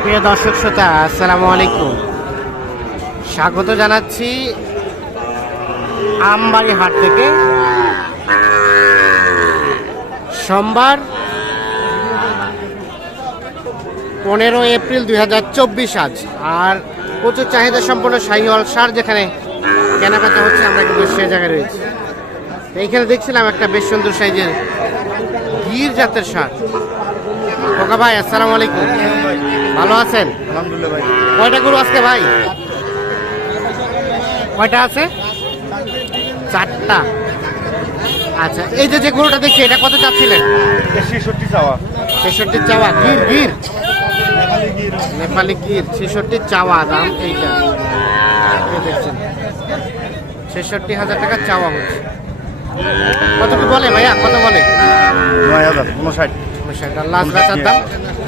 সুপ্রিয় দর্শক শ্রোতা, আসসালামু আলাইকুম। স্বাগত জানাচ্ছি আমবাড়ি হাট থেকে। সোমবার পনেরো এপ্রিল দুই হাজার চব্বিশ আজ। আর প্রচুর চাহিদা সম্পন্ন শাহিওয়াল সার যেখানে কেনাকাটা হচ্ছে, আমরা কিন্তু সে জায়গায় রয়েছি। এইখানে দেখছিলাম একটা বেশ সুন্দর সাইজের গির জাতের সার। খোকা ভাই, আসসালামু আলাইকুম। ভালো আছেন? আলহামদুলিল্লাহ ভাই। কয়টা গরু আজকে ভাই? কয়টা আছে? চারটা। আচ্ছা এই যে যে গরুটা দেখছি এটা কত চাচ্ছিলেন? ছেষট্টি চাওয়া। ছেষট্টি চাওয়া। গির গির? নেপালি গির। ছেষট্টি চাওয়া দাম এইটা। দেখছেন। ছেষট্টি হাজার টাকা চাওয়া হচ্ছে। কত কি বলে ভাইয়া? কত বলে? নয় হাজার উনষাট সেটা লাস্ট বেচার দাম?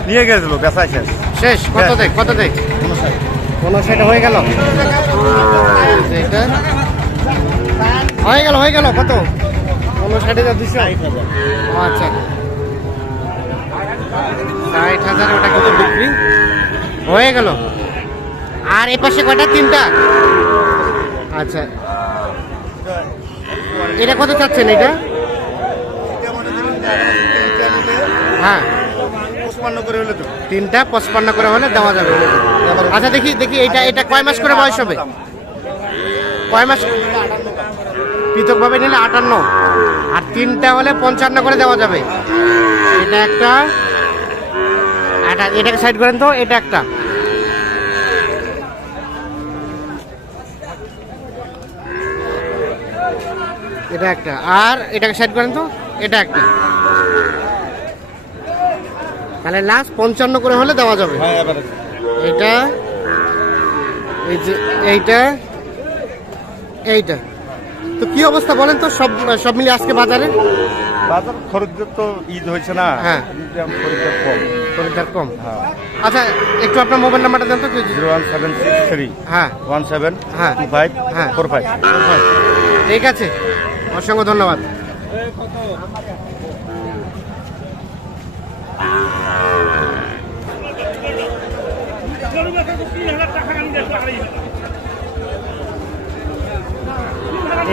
নিয়ে গেছিল বেচা শেষ। শেষ কত দেখ কত দেখ? উনষাট উনষাট হয়ে গেল। এটা হয়ে গেল হয়ে গেল কত? উনষাট হাজার দুশো আচ্ছা। ষাট হাজার ওটা কিন্তু বিক্রি? হয়ে গেল। আর এ পাশে কয়টা? তিনটা? আচ্ছা। এটা কত চাচ্ছেন এটা হ্যাঁ। তিনটা, পঁচপান্ন করে হলে দেওয়া যাবে। আচ্ছা দেখি দেখি এটা এটা কয় মাস করে বয়স হবে? কয় মাস? পৃথকভাবে নিলে আটান্ন। আর তিনটা হলে পঞ্চান্ন করে দেওয়া যাবে। এটা একটা, এটা, এটাকে সাইড করেন তো, এটা একটা। এটা একটা। আর এটাকে সাইড করেন তো, এটা একটা। তাহলে লাস্ট পঞ্চান্ন করে হলে দেওয়া যাবে। হ্যাঁ এটা এই যে এইটা এইটা। তো কি অবস্থা বলেন তো সব সব মিলিয়ে আজকে বাজারে? বাজার খরিদ্দার তো ঈদ হয়েছে না হ্যাঁ। খরিদ্দার কম। খরিদ্দার কম। হ্যাঁ। আচ্ছা একটু আপনার মোবাইল নাম্বারটা দেন তো কি- zero one seven six three. হ্যাঁ। ওয়ান সেভেন হ্যাঁ। টু ফাইভ হ্যাঁ। Four five. হয়। ঠিক আছে। অসংখ্য ধন্যবাদ।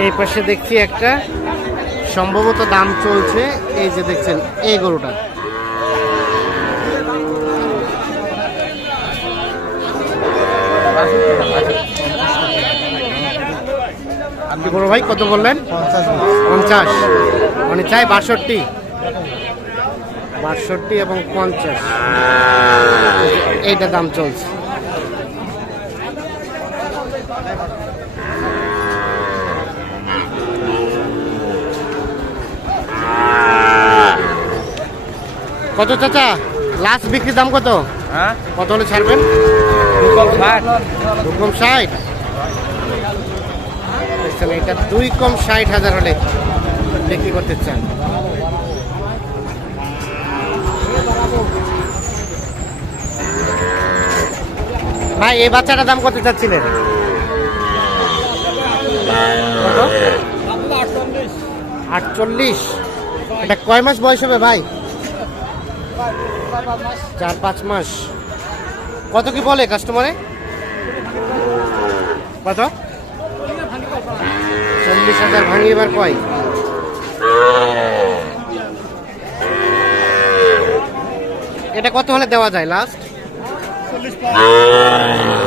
এই পাশে দেখছি একটা সম্ভবত দাম চলছে, এই যে দেখছেন, এই গরুটা। আপনি বড় ভাই, কত বললেন? পঞ্চাশ। মানে চাই বাষট্টি। বাষট্টি এবং পঞ্চাশ। এইটা দাম চলছে। কত চাচা? লাস্ট বিক্রির দাম কত? হ্যাঁ? কত হলে ছাড়বেন? দু কম ষাট? এটা দুই কম ষাট হাজার হলে বিক্রি করতে চান। ভাই এই বাচ্চাটার দাম কত চাচ্ছিলেন? আটচল্লিশ? এটা কয় মাস বয়স হবে ভাই? চার পাঁচ মাস। কত কি বলে কাস্টমারে কত? চল্লিশ হাজার ভাঙিয়ে এবার কয়? এটা কত হলে দেওয়া যায় লাস্ট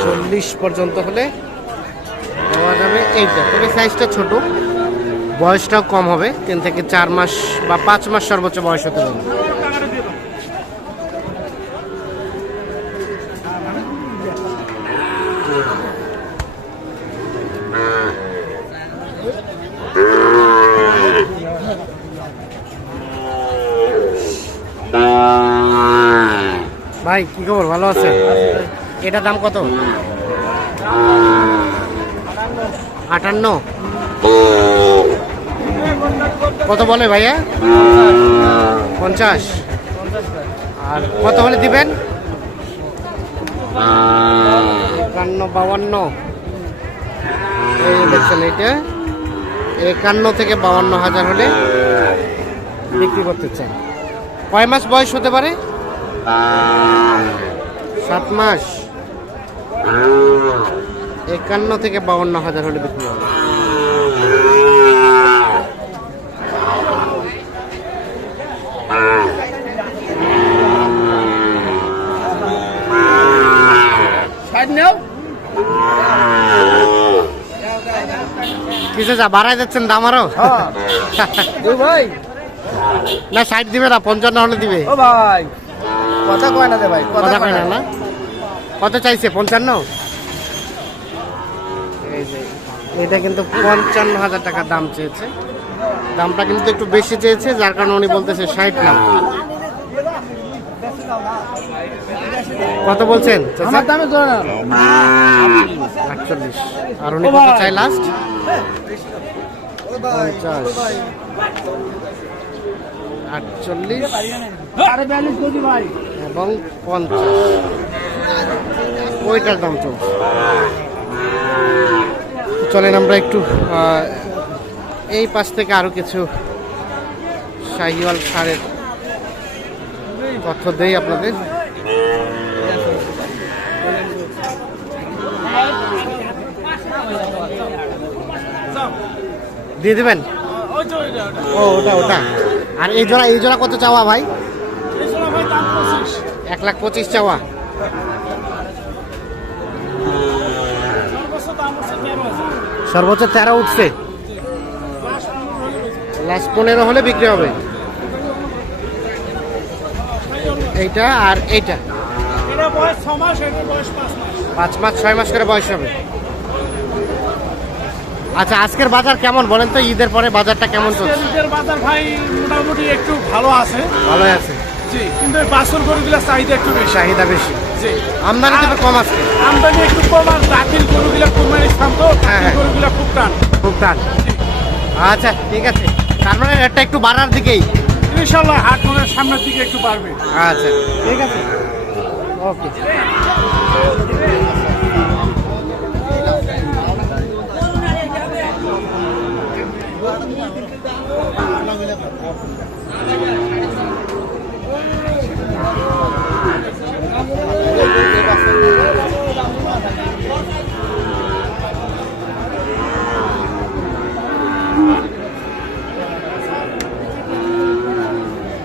চল্লিশ পর্যন্ত হলে দেওয়া যাবে এইটা। তবে সাইজটা ছোট। বয়সটাও কম হবে। তিন থেকে চার মাস বা পাঁচ মাস সর্বোচ্চ বয়স হতে পারে। ভাই কি খবর? ভালো আছে? এটা দাম কত? আটান্ন। কত বলে ভাইয়া? পঞ্চাশ। আর কত হলে দিবেন? একান্ন বাউান্ন দেখছেন এটা একান্ন থেকে বাউান্ন হাজার হলে বিক্রি করতে চান কয় মাস বয়স হতে পারে? সাত মাস? একান্ন থেকে বাউন্ন হাজার হলে বিক্রি হবে। কিসে যা বাড়াই যাচ্ছেন দাম আরও? ভাই। না ষাট দিবে না পঞ্চান্ন হলে দিবে। ও ভাই। কথা কয় না দে ভাই কথা কয় না না। কত চাইছে? পঞ্চান্ন? এই যে, এটা কিন্তু পঞ্চান্ন হাজার টাকা দাম চেয়েছে। দামটা কিন্তু একটু বেশি চেয়েছে যার কারণে উনি বলতেছে ষাট না। কত বলছেন? আটচল্লিশ আর উনি কত চাই লাস্ট আটচল্লিশ এবং পঞ্চাশ। ওইটার দাম চলছে। চলেন আমরা একটু এই পাশ থেকে আরও কিছু শাহিওয়াল সারের তথ্য দেই আপনাদের। দিয়ে দেবেন? ও, ওটা ওটা। আর এই জোড়া এই জোড়া কত চাওয়া ভাই? এক লাখ পঁচিশ চাওয়া। সর্বোচ্চ তেরো উঠছে। লাস্ট পনেরো হলে বিক্রি হবে। এইটা আর এইটা। পাঁচ মাস। ছয় মাস করে বয়স হবে। আচ্ছা আজকের বাজার কেমন বলেন তো? ঈদের পরে বাজারটা কেমন চলছে? তেলের বাজার ভাই মোটামুটি একটু ভালো আছে। ভালোই আছে। জি। কিন্তু এই বাছুর গরুগুলোর চাহিদা একটু বেশি। চাহিদা বেশি। জি। আমদানি তো কম আছে। আমদানি একটু কম আর রাতির গরুগুলা কুরবানি স্থান তো। গরুগুলা খুব টান। খুব টান। আচ্ছা ঠিক আছে। তার মানে রেটটা একটু বাড়ার দিকেই। ইনশাল্লাহ হাট মনের সামনের দিকে একটু বাড়বে। আচ্ছা ঠিক আছে। ওকে।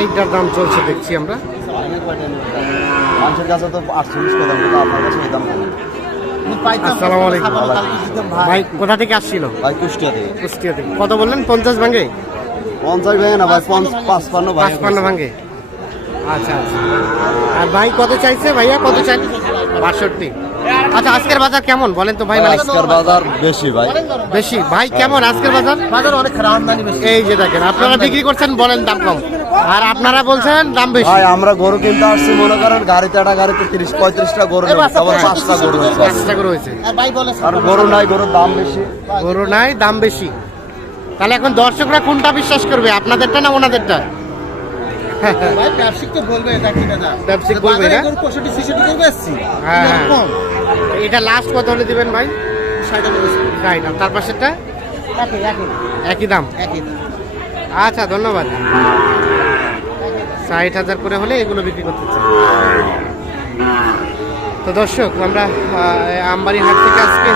এইটার দাম চলছে দেখছি আমরা। মানুষের কাছে তো আটচল্লিশ কথা কিন্তু আপনার কাছে দাম আসসালামু আলাইকুম। ভাই। কোথা থেকে আসছিল? ভাই কুষ্টিয়া থেকে। কুষ্টিয়া থেকে। কত বললেন? পঞ্চাশ ভাঙ্গে পঞ্চাশ ভেঙে না ভাই পাঁচপান্ন পাঁচপান্ন আচ্ছা আচ্ছা। আর ভাই কত চাইছে ভাইয়া? কত চাই? বাষট্টি। আচ্ছা আজকের বাজার কেমন? বলেন তো ভাই মানে আজকের বাজার বেশি ভাই। বেশি? ভাই কেমন আজকের বাজার? বাজার অনেক খারাপ এই যে দেখেন আপনারা বিক্রি করছেন বলেন দাম কম। আর আপনারা বলছেন দাম বেশি। ভাই আমরা গরু কিনতে আসছি মনে করেন গাড়িতে একটা গাড়িতে তিরিশ পঁয়ত্রিশটা গরু তারপর পাঁচটা গরু হয়েছে। পাঁচটা করে হয়েছে। আর গরু নাই গরুর দাম বেশি। গরু নাই দাম বেশি। তাহলে এখন দর্শকরা কোনটা বিশ্বাস করবে আপনাদেরটা না ওনাদেরটা? ব্যবসায়িক তো বলবে এটা ব্যবসায়িক বলবে না? পঁয়ষট্টি ছেষট্টি হ্যাঁ হ্যাঁ। এটা লাস্ট কত হলে দিবেন ভাই? ষাট তার পাশেরটা? একই দাম? আচ্ছা ধন্যবাদ। ষাট হাজার করে হলে এগুলো বিক্রি করতে চাই। তো দর্শক আমরা আমবাড়ি হাট থেকে আজকে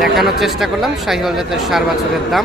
দেখানোর চেষ্টা করলাম শাহিওয়াল জাতের সার বাছুরের দাম।